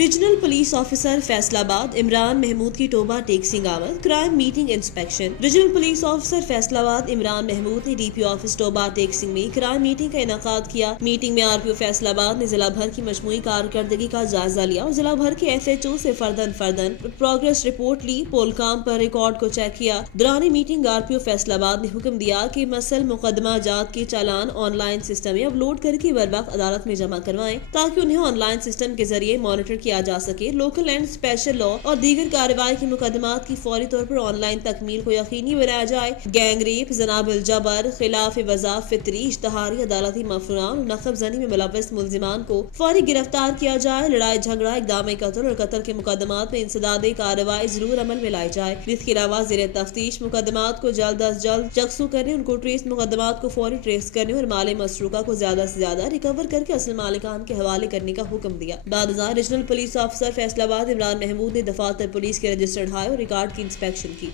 Regional police officer Faisalabad Imran Mahmood की Toba टेक्सिंग आमद crime meeting inspection. Regional police officer Faisalabad Imran Mahmood ने DP office Toba टेक्सिंग में crime meeting का इनेकाद किया। मीटिंग में आरपीओ फैसलाबाद ने जिला भर की मजमूई कारकर्दगी का जायजा लिया और जिला भर के एसएचओ से फर्दन प्रोग्रेस रिपोर्ट ली। पोलकाम पर रिकॉर्ड को चेक किया। दौरान मीटिंग आरपीओ फैसलाबाद ने हुक्म दिया कि मसल मुकदमा जात के चालान ऑनलाइन सिस्टम में अपलोड करके बर वक्त अदालत में जमा करवाएं ताकि उन्हें ऑनलाइन सिस्टम के जरिए मॉनिटर किया जा सके। लोकल एंड स्पेशल लॉ और दीगर कार्रवाई के मुकदमात की फौरी तौर पर ऑनलाइन तकमील को यकीनी बनाया जाए। गैंग रेप, जनाबिल जबर, खिलाफ वज़ा, फितरी, इश्तहारी, अदालती मफरूरान और नखब जनी में मुलव्वस मुल्जिमान को फौरी गिरफ्तार किया जाए। लड़ाई झगड़ा, इक़दाम कत्ल और कत्ल के मुकदमात में इंसदादे कार्रवाई जरूर अमल में लाई जाए। इसके अलावा ज़ेरे तफ्तीश मुकदमात को जल्द अज जल्द जक्सू करने, उनको ट्रेस मुकदमात को फौरी ट्रेस करने और माल मसरूका को ज्यादा से ज्यादा रिकवर करके असल मालिकान के हवाले करने का हुक्म दिया। बादशाह regional police officer Faisalabad Imran Mahmood ने दफातर पुलिस के रजिस्टर्ड हाई और रिकॉर्ड की इंस्पेक्शन की।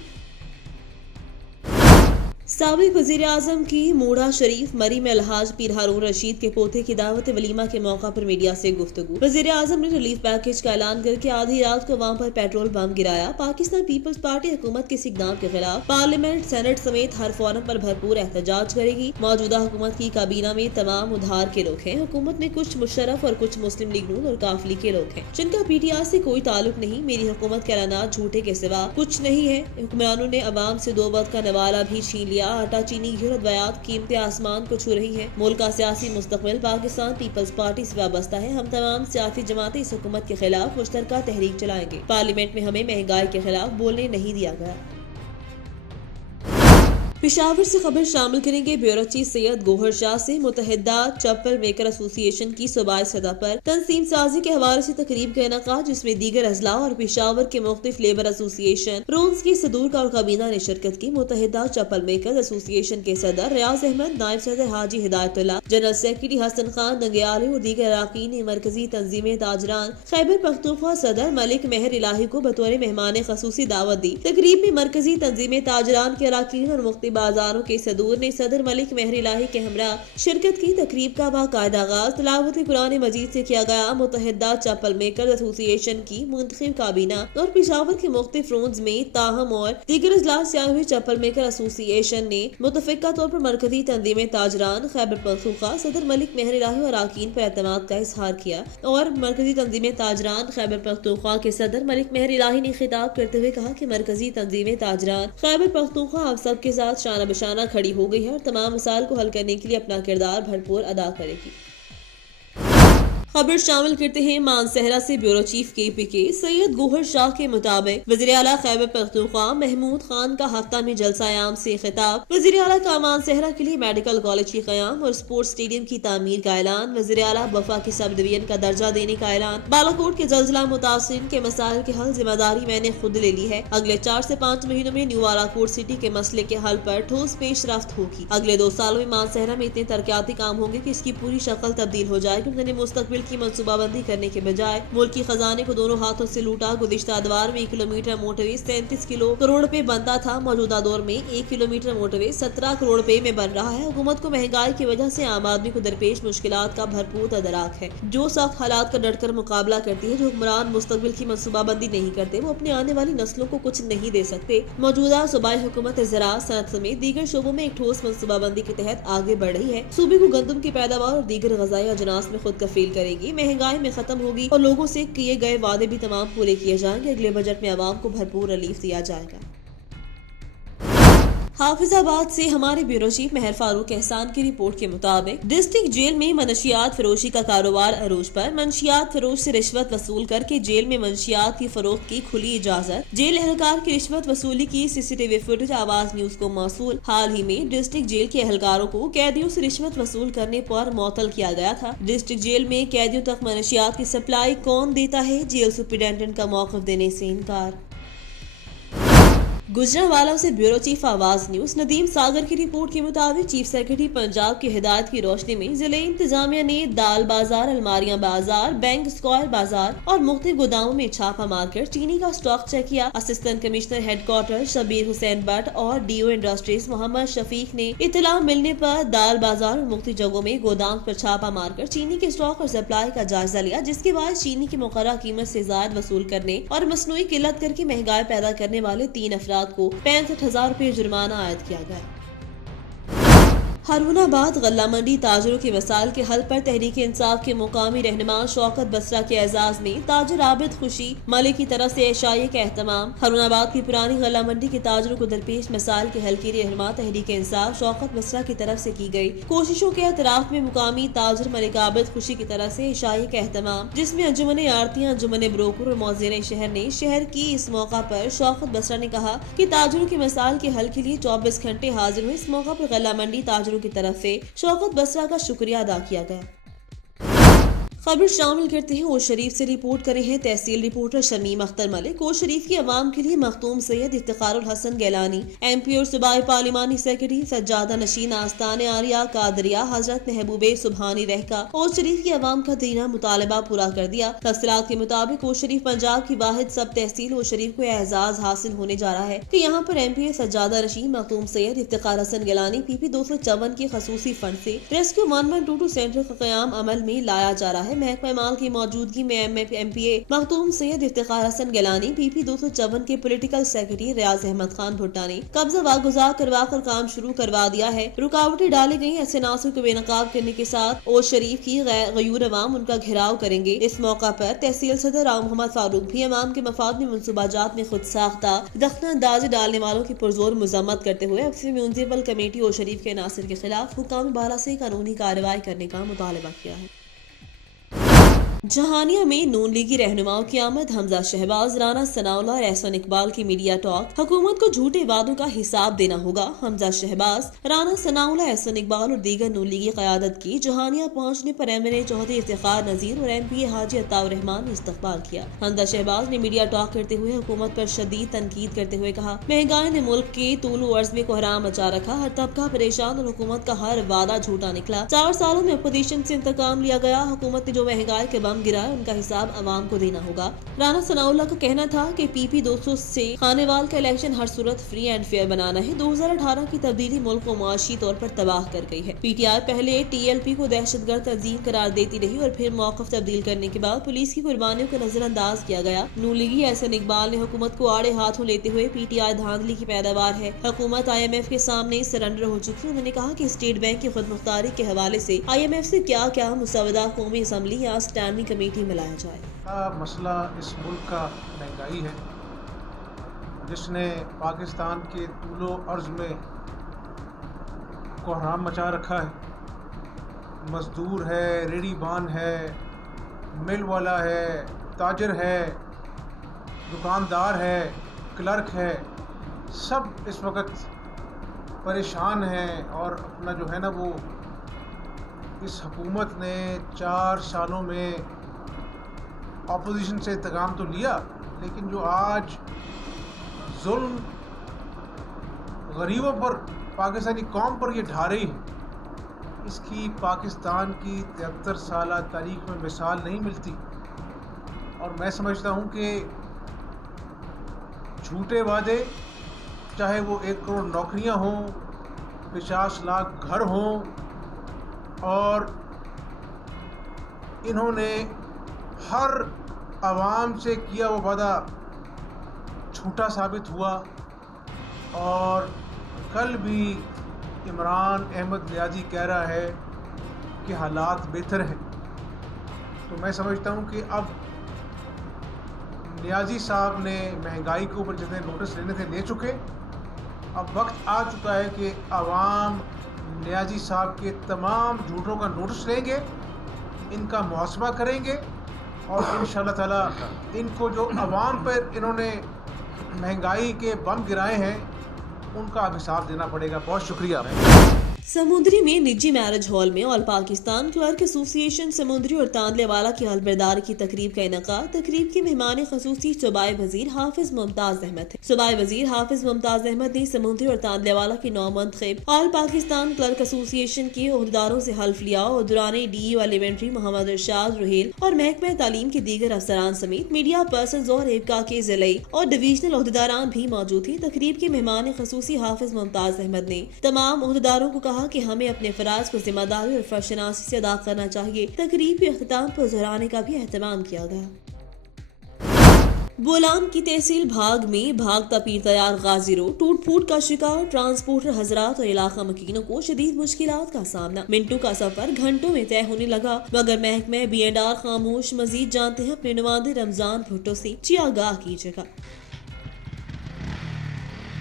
साबिक वज़ीर आज़म की मूढ़ा शरीफ मरी में अलहाज पीर हारून रशीद के पोते की दावत वलीमा के मौका पर मीडिया से गुफ्तगू। वज़ीर आज़म ने रिलीफ पैकेज का ऐलान करके आधी रात को वहाँ पर पेट्रोल बम गिराया। पाकिस्तान पीपल्स पार्टी हुकूमत के इस इक़दाम के खिलाफ पार्लियामेंट, सेनेट समेत हर फोरम पर भरपूर एहतजाज करेगी। मौजूदा हुकूमत की काबीना में तमाम उधार के लोग हैं। हुकूमत में कुछ मुशर्रफ और कुछ मुस्लिम लीग नून और काफली के लोग हैं जिनका पीटीआर से कोई ताल्लुक नहीं। मेरी हुकूमत के ऐलानात झूठे के सिवा कुछ नहीं है। हुक्मरानों ने अवाम से दो वक्त का नवाला भी छीन लिया। आटा, चीनी, घी और अद्वियात कीमतें आसमान को छू रही हैं। मुल्क का सियासी मुस्तकबिल पाकिस्तान पीपल्स पार्टी से वाबस्ता है। हम तमाम सियासी जमातें इस हुकूमत के खिलाफ मुश्तरका तहरीक चलाएंगे। पार्लियामेंट में हमें महंगाई के खिलाफ बोलने नहीं दिया गया। पेशावर से खबर शामिल करेंगे। ब्यूरो चीफ सैयद गोहर शाह से मुत्तहिदा चप्पल मेकर एसोसिएशन की सूबाई सतह पर तंजीम साजी के हवाले से तकरीब का इनेकाद, जिसमें दीगर अजला और पेशावर के मुख्तलिफ लेबर एसोसिएशन रोन्स की सदूर का और काबीना ने शिरकत की। मुत्तहिदा चप्पल मेकर एसोसिएशन के सदर रियाज अहमद, नायब सदर हाजी हिदायतुल्लाह, जनरल सेक्रेटरी हसन खान दंगयाली और दीगर अरकान ने मरकजी तंजीमें ताजरान खैबर पख्तूनख्वा सदर मलिक मेहर इलाही को बतौर मेहमान खसूसी दावत दी। तकरीब में मरकजी तंजीमें ताजरान के अरकान और मुख्तलिफ बाजारों के सदूर ने सदर मलिक मेहर इलाही के हमरा शिरकत की। तकरीब का बाकायदा आगाज तिलावत कुरान मजीद से किया गया। मुत्तहिदा चप्पल मेकर एसोसिएशन की मुंतखब काबीना और पेशावर के मुख्तलिफ रोन्स में ताहम और दीगर इजलास से आए हुए चप्पल मेकर एसोसिएशन ने मुतफिका तौर पर मरकजी तंजीमें ताजरान खैबर पख्तूनख्वा सदर मलिक मेहर इलाही और अरकान पर एतमाद का इजहार किया और मरकजी तंजीमें ताजरान खैबर पख्तूनख्वा के सदर मलिक मेहर इलाही ने खिताब करते हुए कहा कि मरकजी तंजीमें ताजरान खैबर पख्तूनख्वा आप सबके साथ शाना बशाना खड़ी हो गई है और तमाम मसाइल को हल करने के लिए अपना किरदार भरपूर अदा करेगी। खबर शामिल करते हैं मानसहरा से। Bureau chief KPK Syed Gohar Shah के मुताबिक वज़ीर आला खैबर पख्तूनख्वा महमूद खान का हफ्ता में जलसा आम से खिताब। वज़ीर आला का मानसहरा के लिए मेडिकल कॉलेज की क़याम और स्पोर्ट्स स्टेडियम की तामीर का ऐलान। वज़ीर आला वफा के सब डिवीजन का दर्जा देने का ऐलान। बालाकोट के जलजिला मुतासिरीन के मसाइल के हल जिम्मेदारी मैंने खुद ले ली है। अगले 4 से 5 महीनों में न्यू बालाकोट सिटी के मसले के हल पर ठोस पेशरफ्त होगी। अगले 2 सालों में मानसहरा में इतने तरक्याती काम होंगे कि इसकी पूरी शक्ल तब्दील हो जाएगी। उन्होंने मुस्तकबिल की मनसूबाबंदी करने के बजाय मुल्क की खजाने को दोनों हाथों से लूटा। गुज़िश्ता अदवार में 1 किलोमीटर मोटरवे 37 करोड़ रुपए बनता था। मौजूदा दौर में 1 किलोमीटर मोटरवे 17 करोड़ रुपए में बन रहा है। हुकूमत को महंगाई की वजह से आम आदमी को दरपेश मुश्किलात का भरपूर तदराक है। जो सख्त हालात का डटकर मुकाबला करती है। जो हुक्मरान मुस्तकबिल की मनसूबाबंदी नहीं करते, वो अपनी आने वाली नस्लों को कुछ नहीं दे सकते। मौजूदा सूबाई हुकूमत ज़राअत, सनअत समेत दीगर शोबों में एक ठोस मनसूबाबंदी के तहत आगे बढ़ रही है। सूबे को गंदम की पैदावार और दीगर ग़ज़ाई अजनास में खुद कफील करेगी। महंगाई में खत्म होगी और लोगों से किए गए वादे भी तमाम पूरे किए जाएंगे। अगले बजट में आवाम को भरपूर रिलीफ दिया जाएगा। हाफिजाबाद से हमारे ब्यूरो चीफ महर फारूक एहसान की रिपोर्ट के मुताबिक डिस्ट्रिक्ट जेल में मनशियात फरोशी का कारोबार अरूज पर। मनशियात फरोश से रिश्वत वसूल करके जेल में मनशियात की फरोख्त की खुली इजाजत। जेल एहलकार की रिश्वत वसूली की CCTV फुटेज आवाज न्यूज को मौसूल। हाल ही में डिस्ट्रिक्ट जेल के एहलकारों को कैदियों से रिश्वत वसूल करने पर मुअत्तल किया गया था। डिस्ट्रिक्ट जेल में कैदियों तक मनशियात की सप्लाई कौन देता है? जेल सुपरिटेंडेंट का मौक़िफ़ देने से इनकार। गुजरांवाला से ब्यूरो चीफ आवाज न्यूज नदीम सागर की रिपोर्ट के मुताबिक चीफ सेक्रेटरी पंजाब की हिदायत की रोशनी में जिले इंतजामिया ने दाल बाजार, अलमारियां बाजार, बैंक स्क्वायर बाजार और मुख्तलिफ गोदामों में छापा मारकर चीनी का स्टॉक चेक किया। Assistant commissioner headquarter Shabbir Hussain Bhatt और डीओ इंडस्ट्रीज मोहम्मद शफीक ने इत्तला मिलने पर दाल बाजार और मुख्तलिफ जगहों में गोदाम पर छापा मारकर चीनी के स्टॉक और सप्लाई का जायजा लिया, जिसके बाद चीनी की मुकर्रर कीमत से ज्यादा वसूल करने और मसनूई किल्लत करके महंगाई पैदा करने वाले 3 अफराद को 65,000 रुपए जुर्माना आयद किया गया। हारूनाबाद गल्ला मंडी ताजरों के मसाइल के हल पर तहरीक इंसाफ के मुकामी रहनुमा शौकत बसरा के एजाज में ताजर आबिद खुशी मलिक की तरफ से एशाई का एहतमाम। हारूनाबाद की पुरानी गल्ला मंडी के ताजरों को दरपेश मसाइल के हल के लिए रहनुमा तहरीक इंसाफ शौकत बसरा की तरफ से की गई कोशिशों के एतराफ में मुकामी ताजर मलिक आबिद खुशी की तरफ से एशाई का एहतमाम, जिसमें अंजुमन आरतियां, अंजुमन ब्रोकर और मौज़िन शहर ने शहर की। इस मौका पर शौकत बसरा ने कहा कि ताजरों के मसाइल के हल के लिए 24 घंटे हाजिर हुए। इस मौका पर गल्ला मंडी ताजरों की तरफ से शौकत बसरा का शुक्रिया अदा किया गया। खबर शामिल करते हैं ओर शरीफ से रिपोर्ट करे हैं तहसील रिपोर्टर शमीम अख्तर मलिक। ओर शरीफ की आवाम के लिए मखदूम सैयद इफ्तिखारुल हसन गैलानी MP और सूबाई पार्लिमानी सेक्रेटरी सज्जादा नशीन आस्तान आलिया कादरिया हजरत महबूबे सुबहानी रहका ओर शरीफ की आवाम का दीना मुतालबा पूरा कर दिया। तफसीलात के मुताबिक ओर शरीफ पंजाब की वाहिद सब तहसील ओर शरीफ को एजाज हासिल होने जा रहा है कि यहाँ पर MP सज्जादा नशीन मखदूम सैयद इफ्तिखार हसन गैलानी PP 254 के खसूसी फंड से रेस्क्यू 1122 सेंटर का क़याम अमल में लाया जा रहा है। महकमा माल की मौजूदगी में MPA मखदूम सैयद इफ्तिखार हसन गैलानी PP 254 के पॉलिटिकल सेक्रेटरी रियाज अहमद खान भुट्टा ने कब्जा वागुजार करवा कर काम शुरू करवा दिया है। रुकावटें डाली गई ऐसे नासर को बेनकाब करने के साथ ओर शरीफ की गयूर अवाम उनका घेराव करेंगे। इस मौका पर तहसील सदर राव मोहम्मद फारूक भी अवाम के मफाद में मनसूबाजात में खुद साख्ता दख्ना अंदाजी डालने वालों की पुरजोर मजम्मत करते हुए म्यूनिसिपल कमेटी ओर शरीफ के नासिर के खिलाफ हुकाम बाला से कानूनी कार्रवाई करने का मुतालबा किया है। जहानिया में नून लीगी रहनुमाओं की आमद, हमजा शहबाज, राना सनाउल्लाह और एहसन इकबाल की मीडिया टॉक। हुकूमत को झूठे वादों का हिसाब देना होगा। हमजा शहबाज, राना सनाउल्लाह, एहसन इकबाल और दीगर नून लीगी क़यादत की जहानिया पहुंचने पर MNA चौधरी इफ्तिखार नजीर और MPA हाजी अताउर रहमान ने इस्तकबाल किया। हमजा शहबाज ने मीडिया टॉक करते हुए हुकूमत पर शदीद तनकीद करते हुए कहा, महंगाई ने मुल्क के तूलो अर्ज में कोहराम मचा रखा, हर तबका परेशान और हुकूमत का हर वादा झूठा निकला। 4 सालों में अपोजिशन से इंतकाम लिया गया। हुकूमत ने जो महंगाई के बम गिराए उनका हिसाब अवाम को देना होगा। राना सनाउल्लाह का कहना था कि PP 200 से खानेवाल का इलेक्शन हर सूरत फ्री एंड फेयर बनाना है। 2018 की तब्दीली मुल्क को मुआशी तौर पर तबाह कर गई है। PTI पहले TLP को दहशतगर्द तंजीम करार देती रही और फिर मौक़िफ़ तब्दील करने के बाद पुलिस की कुर्बानियों को नजरअंदाज किया गया। नून लीगी एहसन इकबाल ने हुकूमत को आड़े हाथों लेते हुए PTI धांधली की पैदावार है, हुकूमत IMF के सामने सरेंडर हो चुकी। उन्होंने कहा कि स्टेट बैंक की खुद मुख्तारी के हवाले से IMF से क्या क्या मुसवदा कौमी असम्बली या स्टैंडिंग कमेटी में लाया जाए। मसला इस मुल्क का महंगाई है, जिसने पाकिस्तान के तूलो अर्ज में कोहराम मचा रखा है। मजदूर है, रेडी बान है, मिल वाला है, ताजर है, दुकानदार है, क्लर्क है, सब इस वक्त परेशान हैं। और अपना जो है ना वो इस हुकूमत ने 4 सालों में अपोजिशन से इंतकाम तो लिया, लेकिन जो आज जुल्म गरीबों पर, पाकिस्तानी कौम पर ये ढा रही है, इसकी पाकिस्तान की 73 साल तारीख में मिसाल नहीं मिलती। और मैं समझता हूँ कि झूठे वादे, चाहे वो 1 करोड़ नौकरियाँ हों, 50 लाख घर हों, और इन्होंने हर आवाम से किया वो वादा झूठा साबित हुआ। और कल भी इमरान अहमद नियाज़ी कह रहा है कि हालात बेहतर हैं। तो मैं समझता हूँ कि अब नियाज़ी साहब ने महंगाई के ऊपर जितने नोटिस लेने थे ले चुके। अब वक्त आ चुका है कि आवाम नियाज़ी साहब के तमाम झूठों का नोटिस लेंगे, इनका मुहासबा करेंगे और इंशाअल्लाह ताला इनको जो अवाम पर इन्होंने महंगाई के बम गिराए हैं उनका अब हिसाब देना पड़ेगा। बहुत शुक्रिया। समुद्री में निजी मैरिज हॉल में ऑल पाकिस्तान क्लर्क एसोसिएशन समुद्री और तांदलेवाला की अलबरदारी की तकरीब का इनकाद। तकरीब के मेहमान खसूसी सूबाई वजीर हाफिज मुमताज अहमद थे। सूबाई वजीर हाफिज मुमताज अहमद ने समुद्री और तांदलेवाला की नौमंतखब ऑल पाकिस्तान क्लर्क एसोसिएशन के अहदेदारों से हल्फ लिया और दुरानी DEO एलिमेंट्री मोहम्मद इरशाद रुहेल और महकमा तालीम के दीगर अफसरान समेत मीडिया पर्सन और एबका के जिले और डिवीजनल अहदेदारान भी मौजूद थे। तकरीब के मेहमान खसूसी हाफिज मुमताज अहमद ने तमाम अहदेदारों को कहा कि हमें अपने फराज को जिम्मेदारी और फर्शनासी से अदा करना चाहिए। तकरीब के अख्ताम पर दोहराने का भी एहतमाम किया गया। बोलान की तहसील भाग में भागता पीर तैयार गाजी रोड टूट फूट का शिकार। ट्रांसपोर्टर हजरात और इलाका मकीनों को शदीद मुश्किलात का सामना। मिनटों का सफर घंटों में तय होने लगा, मगर महकमे B&R खामोश। मजीद जानते हैं अपने नुमाइंदे रमजान भुट्टो से। जी आगाह कीजिएगा।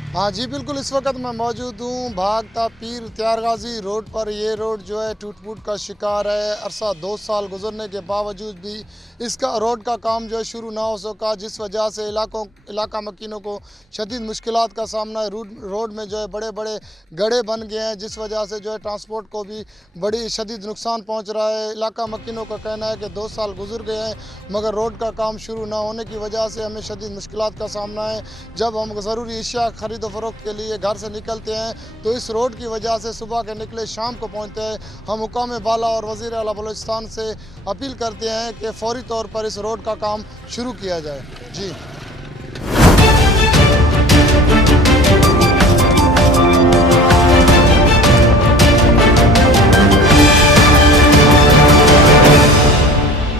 हाँ जी बिल्कुल, इस वक्त मैं मौजूद हूँ भागता पीर तैयार गाजी रोड पर। ये रोड जो है टूट फूट का शिकार है। अरसा 2 साल गुजरने के बावजूद भी इसका रोड का काम जो है शुरू ना हो सका, जिस वजह से इलाका मकीनों को शदीद मुश्किलात का सामना है। रोड में जो है बड़े बड़े गड्ढे बन गए हैं, जिस वजह से जो है ट्रांसपोर्ट को भी बड़ी शदीद नुकसान पहुँच रहा है। इलाका मकीनों का कहना है कि 2 साल गुजर गए हैं, मगर रोड का काम शुरू ना होने की वजह से हमें शदीद मुश्किलात का सामना है। जब हम ज़रूरी अशिया खरीद फरोख्त के लिए घर से निकलते हैं तो इस रोड की वजह से सुबह के निकले शाम को पहुंचते हैं। हम हुकाम बाला और वज़ीर आला बलूचिस्तान से अपील करते हैं कि फौरी तौर पर इस रोड का काम शुरू किया जाए। जी।